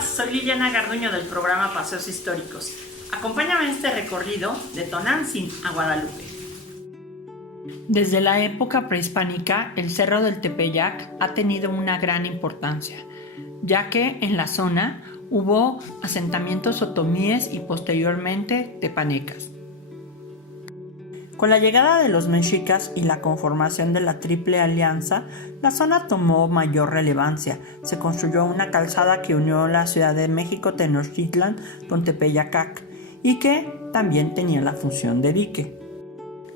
Hola, soy Liliana Garduño del programa Paseos Históricos. Acompáñame en este recorrido de Tonantzin a Guadalupe. Desde la época prehispánica, el Cerro del Tepeyac ha tenido una gran importancia, ya que en la zona hubo asentamientos otomíes y posteriormente tepanecas. Con la llegada de los mexicas y la conformación de la Triple Alianza, la zona tomó mayor relevancia. Se construyó una calzada que unió la Ciudad de México Tenochtitlan con Tepeyacac y que también tenía la función de dique.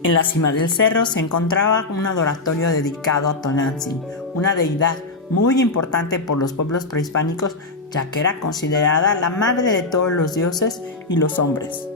En la cima del cerro se encontraba un adoratorio dedicado a Tonantzin, una deidad muy importante por los pueblos prehispánicos, ya que era considerada la madre de todos los dioses y los hombres.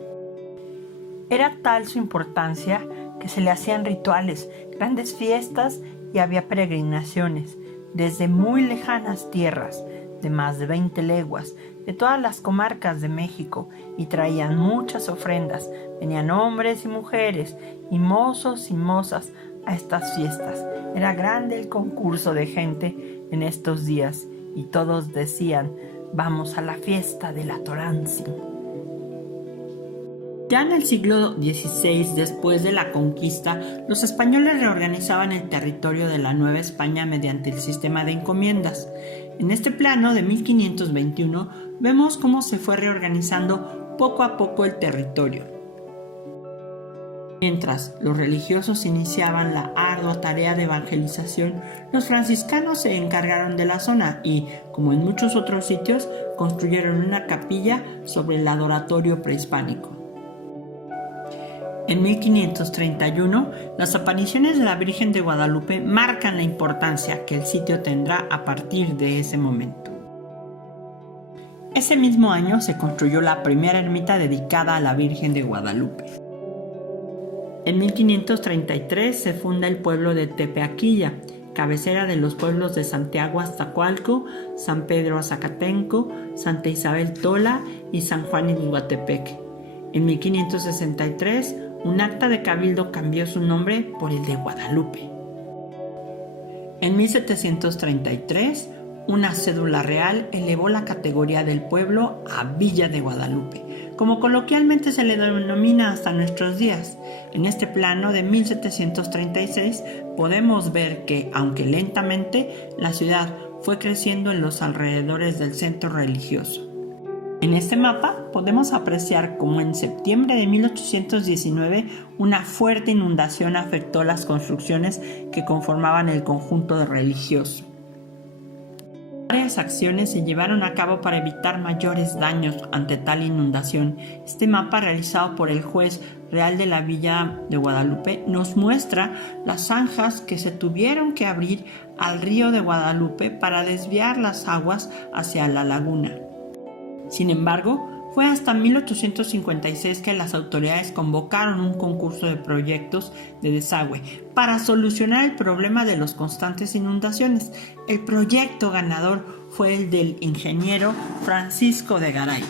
Era tal su importancia que se le hacían rituales, grandes fiestas y había peregrinaciones desde muy lejanas tierras, de más de 20 leguas, de todas las comarcas de México, y traían muchas ofrendas. Venían hombres y mujeres, y mozos y mozas a estas fiestas. Era grande el concurso de gente en estos días, y todos decían: vamos a la fiesta de la Tonantzin. Ya en el siglo XVI, después de la conquista, los españoles reorganizaban el territorio de la Nueva España mediante el sistema de encomiendas. En este plano de 1521 vemos cómo se fue reorganizando poco a poco el territorio. Mientras los religiosos iniciaban la ardua tarea de evangelización, los franciscanos se encargaron de la zona y, como en muchos otros sitios, construyeron una capilla sobre el adoratorio prehispánico. En 1531, las apariciones de la Virgen de Guadalupe marcan la importancia que el sitio tendrá a partir de ese momento. Ese mismo año se construyó la primera ermita dedicada a la Virgen de Guadalupe. En 1533 se funda el pueblo de Tepeaquilla, cabecera de los pueblos de Santiago Aztacualco, San Pedro Azacatenco, Santa Isabel Tola y San Juan Iguatepec. En 1563, un acta de cabildo cambió su nombre por el de Guadalupe. En 1733, una cédula real elevó la categoría del pueblo a Villa de Guadalupe, como coloquialmente se le denomina hasta nuestros días. En este plano de 1736 podemos ver que, aunque lentamente, la ciudad fue creciendo en los alrededores del centro religioso. En este mapa podemos apreciar cómo en septiembre de 1819 una fuerte inundación afectó las construcciones que conformaban el conjunto religioso. Varias acciones se llevaron a cabo para evitar mayores daños ante tal inundación. Este mapa, realizado por el juez real de la Villa de Guadalupe, nos muestra las zanjas que se tuvieron que abrir al río de Guadalupe para desviar las aguas hacia la laguna. Sin embargo, fue hasta 1856 que las autoridades convocaron un concurso de proyectos de desagüe para solucionar el problema de las constantes inundaciones. El proyecto ganador fue el del ingeniero Francisco de Garay.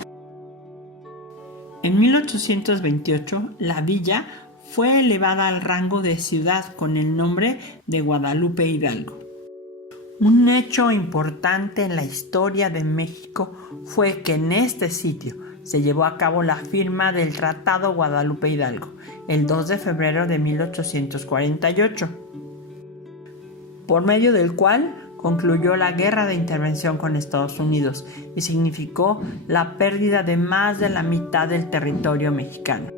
En 1828, la villa fue elevada al rango de ciudad con el nombre de Guadalupe Hidalgo. Un hecho importante en la historia de México fue que en este sitio se llevó a cabo la firma del Tratado Guadalupe Hidalgo, el 2 de febrero de 1848, por medio del cual concluyó la guerra de intervención con Estados Unidos y significó la pérdida de más de la mitad del territorio mexicano.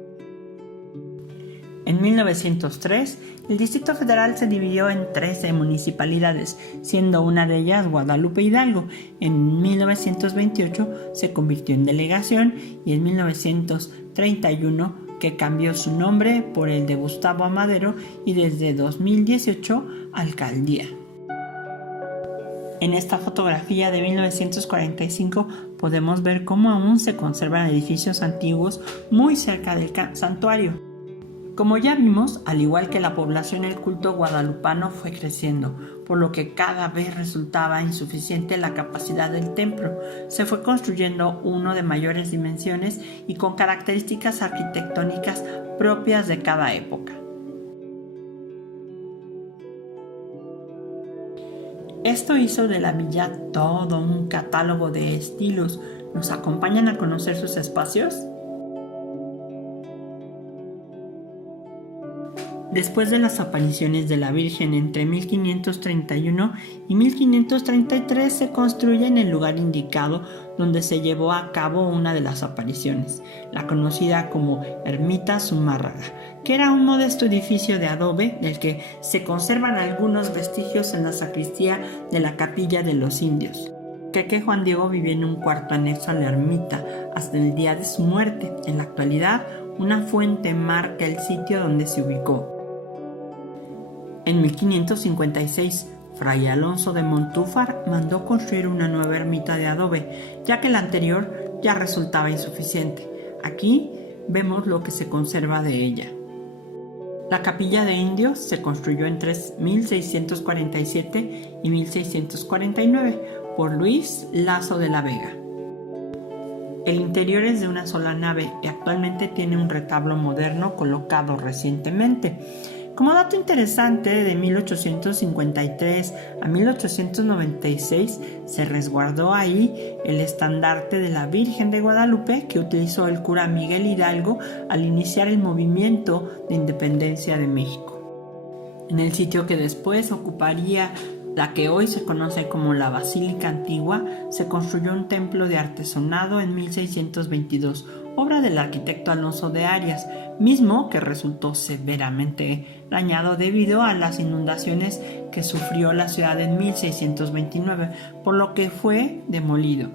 En 1903, el Distrito Federal se dividió en 13 municipalidades, siendo una de ellas Guadalupe Hidalgo. En 1928 se convirtió en delegación y en 1931 que cambió su nombre por el de Gustavo Amadero y desde 2018 alcaldía. En esta fotografía de 1945 podemos ver cómo aún se conservan edificios antiguos muy cerca del santuario. Como ya vimos, al igual que la población, el culto guadalupano fue creciendo, por lo que cada vez resultaba insuficiente la capacidad del templo. Se fue construyendo uno de mayores dimensiones y con características arquitectónicas propias de cada época. Esto hizo de la villa todo un catálogo de estilos. ¿Nos acompañan a conocer sus espacios? Después de las apariciones de la Virgen entre 1531 y 1533 se construye en el lugar indicado donde se llevó a cabo una de las apariciones, la conocida como Ermita Zumárraga, que era un modesto edificio de adobe del que se conservan algunos vestigios en la sacristía de la Capilla de los Indios. Que Juan Diego vivía en un cuarto anexo a la ermita hasta el día de su muerte. En la actualidad, una fuente marca el sitio donde se ubicó. En 1556, Fray Alonso de Montúfar mandó construir una nueva ermita de adobe, ya que la anterior ya resultaba insuficiente. Aquí vemos lo que se conserva de ella. La capilla de indios se construyó entre 1647 y 1649 por Luis Laso de la Vega. El interior es de una sola nave y actualmente tiene un retablo moderno colocado recientemente. Como dato interesante, de 1853 a 1896 se resguardó ahí el estandarte de la Virgen de Guadalupe que utilizó el cura Miguel Hidalgo al iniciar el movimiento de independencia de México. En el sitio que después ocuparía la que hoy se conoce como la Basílica Antigua, se construyó un templo de artesonado en 1622, obra del arquitecto Alonso de Arias, mismo que resultó severamente dañado debido a las inundaciones que sufrió la ciudad en 1629, por lo que fue demolido.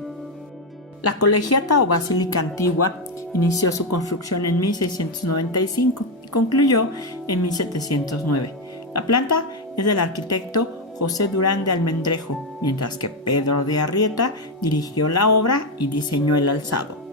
La Colegiata o Basílica Antigua inició su construcción en 1695 y concluyó en 1709. La planta es del arquitecto José Durán de Almendrejo, mientras que Pedro de Arrieta dirigió la obra y diseñó el alzado.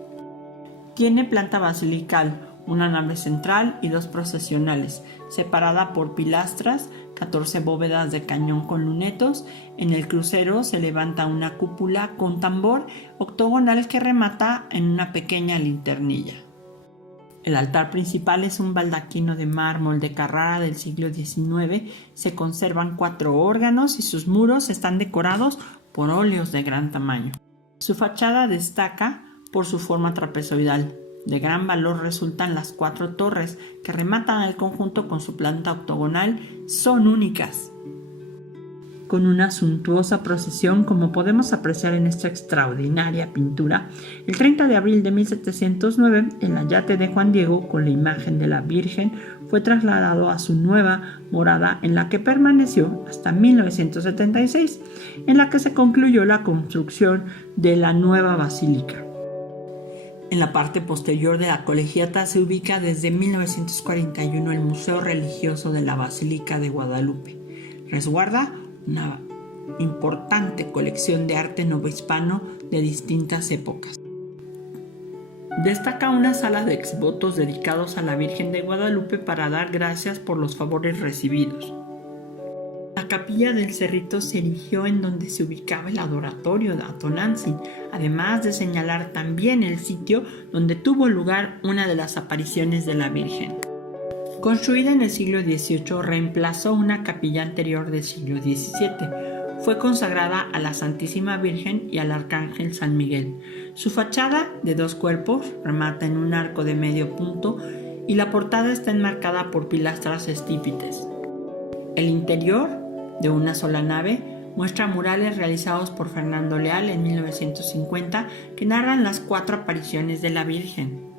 Tiene planta basilical, una nave central y dos procesionales, separada por pilastras, 14 bóvedas de cañón con lunetos. En el crucero se levanta una cúpula con tambor octogonal que remata en una pequeña linternilla. El altar principal es un baldaquino de mármol de Carrara del siglo XIX. Se conservan 4 órganos y sus muros están decorados por óleos de gran tamaño. Su fachada destaca por su forma trapezoidal. De gran valor resultan las 4 torres que rematan el conjunto con su planta octogonal. Son únicas. Con una suntuosa procesión, como podemos apreciar en esta extraordinaria pintura, el 30 de abril de 1709, el ayate de Juan Diego, con la imagen de la Virgen, fue trasladado a su nueva morada, en la que permaneció hasta 1976, en la que se concluyó la construcción de la nueva basílica. En la parte posterior de la colegiata se ubica desde 1941 el Museo Religioso de la Basílica de Guadalupe. Resguarda una importante colección de arte novohispano de distintas épocas. Destaca una sala de exvotos dedicados a la Virgen de Guadalupe para dar gracias por los favores recibidos. La capilla del Cerrito se erigió en donde se ubicaba el adoratorio de Atonantzin, además de señalar también el sitio donde tuvo lugar una de las apariciones de la Virgen. Construida en el siglo XVIII, reemplazó una capilla anterior del siglo XVII. Fue consagrada a la Santísima Virgen y al Arcángel San Miguel. Su fachada, de 2 cuerpos, remata en un arco de medio punto y la portada está enmarcada por pilastras estípites. El interior, de una sola nave, muestra murales realizados por Fernando Leal en 1950 que narran las 4 apariciones de la Virgen.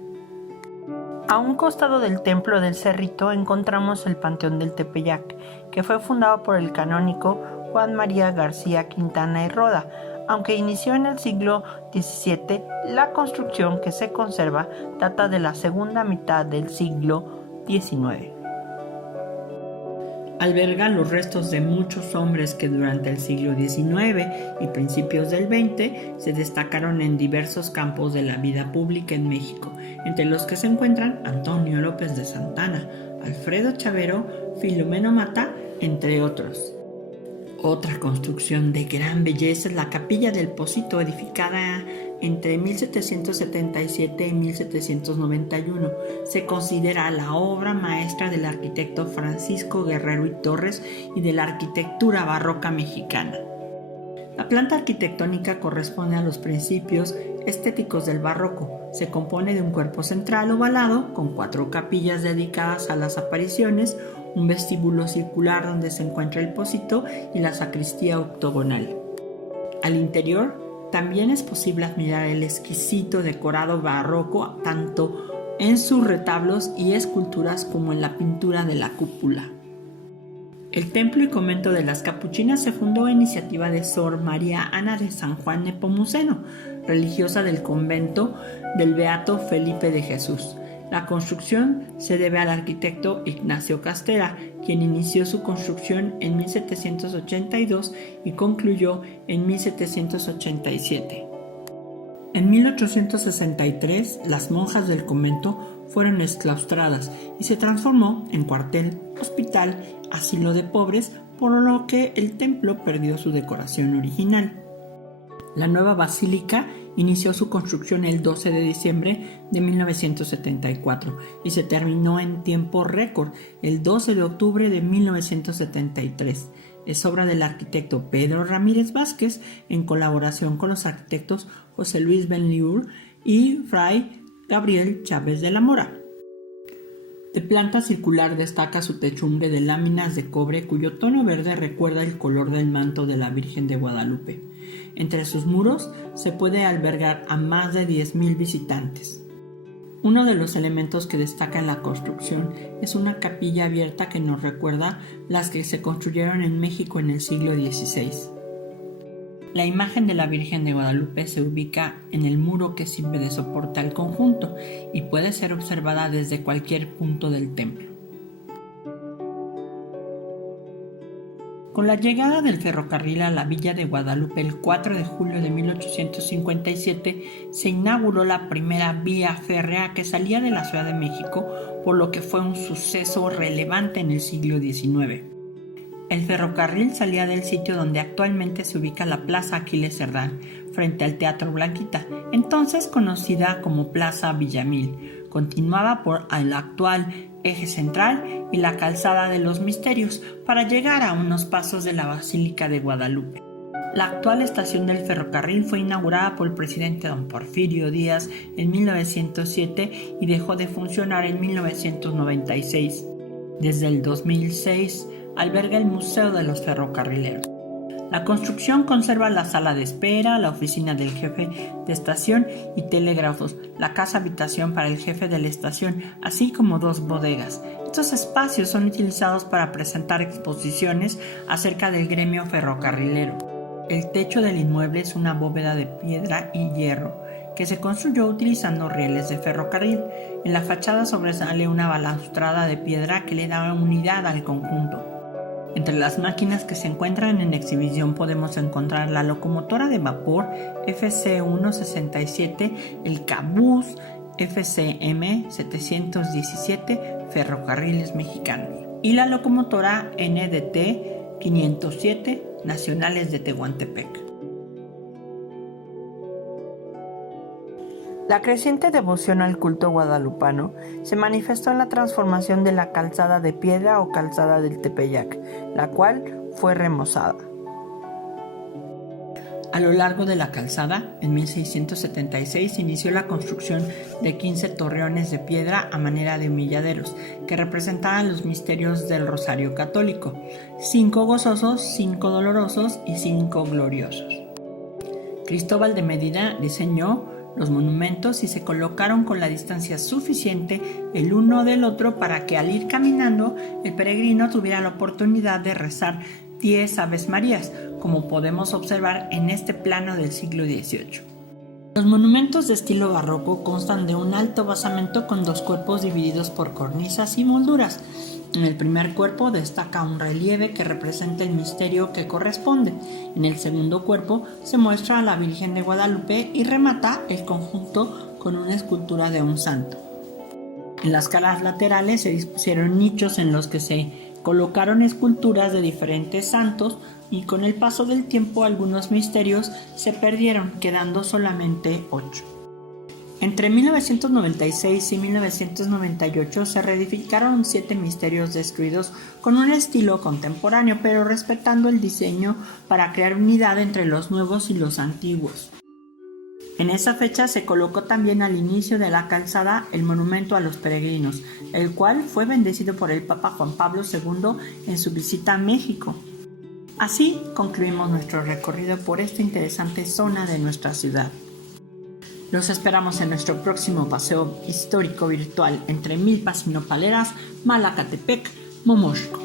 A un costado del templo del Cerrito encontramos el Panteón del Tepeyac, que fue fundado por el canónigo Juan María García Quintana y Roda. Aunque inició en el siglo XVII, la construcción que se conserva data de la segunda mitad del siglo XIX. Alberga los restos de muchos hombres que durante el siglo XIX y principios del XX se destacaron en diversos campos de la vida pública en México, entre los que se encuentran Antonio López de Santana, Alfredo Chavero, Filomeno Mata, entre otros. Otra construcción de gran belleza es la Capilla del Pocito, edificada entre 1777 y 1791. Se considera la obra maestra del arquitecto Francisco Guerrero y Torres y de la arquitectura barroca mexicana. La planta arquitectónica corresponde a los principios estéticos del barroco. Se compone de un cuerpo central ovalado con 4 capillas dedicadas a las apariciones, un vestíbulo circular donde se encuentra el pórtico y la sacristía octogonal. Al interior también es posible admirar el exquisito decorado barroco tanto en sus retablos y esculturas como en la pintura de la cúpula. El templo y convento de las Capuchinas se fundó a iniciativa de Sor María Ana de San Juan Nepomuceno, religiosa del convento del Beato Felipe de Jesús. La construcción se debe al arquitecto Ignacio Castera, quien inició su construcción en 1782 y concluyó en 1787. En 1863, las monjas del convento fueron exclaustradas y se transformó en cuartel, hospital, asilo de pobres, por lo que el templo perdió su decoración original. La nueva basílica inició su construcción el 12 de diciembre de 1974 y se terminó en tiempo récord el 12 de octubre de 1973. Es obra del arquitecto Pedro Ramírez Vázquez en colaboración con los arquitectos José Luis Benliur y Fray Gabriel Chávez de la Mora. De planta circular destaca su techumbre de láminas de cobre cuyo tono verde recuerda el color del manto de la Virgen de Guadalupe. Entre sus muros se puede albergar a más de 10,000 visitantes. Uno de los elementos que destaca en la construcción es una capilla abierta que nos recuerda las que se construyeron en México en el siglo XVI. La imagen de la Virgen de Guadalupe se ubica en el muro que sirve de soporte al conjunto y puede ser observada desde cualquier punto del templo. Con la llegada del ferrocarril a la villa de Guadalupe el 4 de julio de 1857 se inauguró la primera vía férrea que salía de la Ciudad de México, por lo que fue un suceso relevante en el siglo XIX. El ferrocarril salía del sitio donde actualmente se ubica la Plaza Aquiles Cerdán, frente al Teatro Blanquita, entonces conocida como Plaza Villamil. Continuaba por el actual Eje Central y la Calzada de los Misterios para llegar a unos pasos de la Basílica de Guadalupe. La actual estación del ferrocarril fue inaugurada por el presidente don Porfirio Díaz en 1907 y dejó de funcionar en 1996. Desde el 2006 alberga el Museo de los Ferrocarrileros. La construcción conserva la sala de espera, la oficina del jefe de estación y telégrafos, la casa habitación para el jefe de la estación, así como 2 bodegas. Estos espacios son utilizados para presentar exposiciones acerca del gremio ferrocarrilero. El techo del inmueble es una bóveda de piedra y hierro que se construyó utilizando rieles de ferrocarril. En la fachada sobresale una balaustrada de piedra que le da unidad al conjunto. Entre las máquinas que se encuentran en exhibición podemos encontrar la locomotora de vapor FC167, el Cabús FCM 717 Ferrocarriles Mexicanos y la locomotora NDT 507 Nacionales de Tehuantepec. La creciente devoción al culto guadalupano se manifestó en la transformación de la calzada de piedra o calzada del Tepeyac, la cual fue remozada. A lo largo de la calzada, en 1676 inició la construcción de 15 torreones de piedra a manera de humilladeros, que representaban los misterios del Rosario Católico, 5 gozosos, 5 dolorosos y 5 gloriosos. Cristóbal de Medina diseñó los monumentos y se colocaron con la distancia suficiente el uno del otro para que al ir caminando el peregrino tuviera la oportunidad de rezar 10 Aves Marías, como podemos observar en este plano del siglo XVIII. Los monumentos de estilo barroco constan de un alto basamento con 2 cuerpos divididos por cornisas y molduras. En el primer cuerpo destaca un relieve que representa el misterio que corresponde. En el segundo cuerpo se muestra a la Virgen de Guadalupe y remata el conjunto con una escultura de un santo. En las caras laterales se dispusieron nichos en los que se colocaron esculturas de diferentes santos y con el paso del tiempo algunos misterios se perdieron, quedando solamente 8. Entre 1996 y 1998 se reedificaron 7 misterios destruidos con un estilo contemporáneo, pero respetando el diseño para crear unidad entre los nuevos y los antiguos. En esa fecha se colocó también al inicio de la calzada el monumento a los peregrinos, el cual fue bendecido por el Papa Juan Pablo II en su visita a México. Así concluimos nuestro recorrido por esta interesante zona de nuestra ciudad. Los esperamos en nuestro próximo paseo histórico virtual entre Milpas y Nopaleras, Malacatepec, Momoxco.